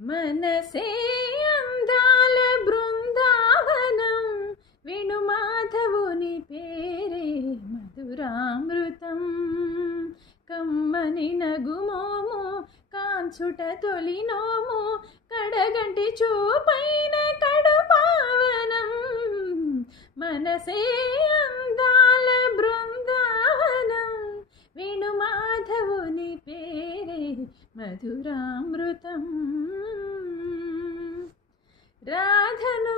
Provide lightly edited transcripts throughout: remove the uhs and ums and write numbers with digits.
మనసే అందాల బృందావనం వేణుమాధవుని పేరే మధురామృతం. కమ్మని నగుమోము కాంచుట తొలినోము కడగంటి చూపైన కడు పావనం. మనసే అందాల బృందావనం వేణుమాధవుని పేరే మధురామృతం. రాధను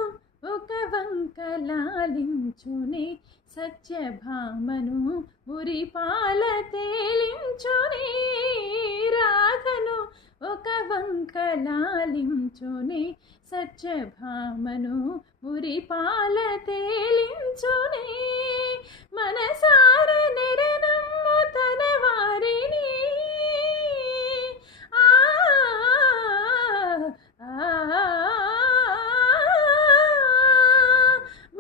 ఒక వంక లాలించుని సత్యభామను మురిపాల తేలించుని. రాధను ఒక వంక లాలించుని సత్యభామను మురిపాల తేలించుని. మనసార నిరనమ్ము తన వారిని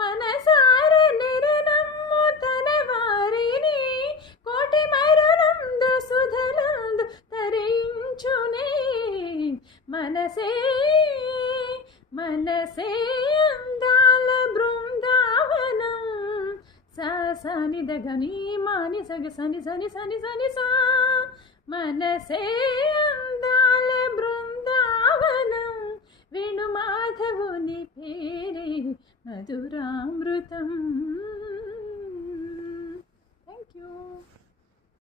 మనసార నిరనమ్ము తన వారిని కోటి మరునందు సుధలందు తరించునే. మనసే మనసే అందాల బృందావనం. సా ని ద గ ని మా ని స గ స ని స ని స ని స ని సా. మనసే అందాల బృందావనం వేణుమాధవుని పేరే మధురా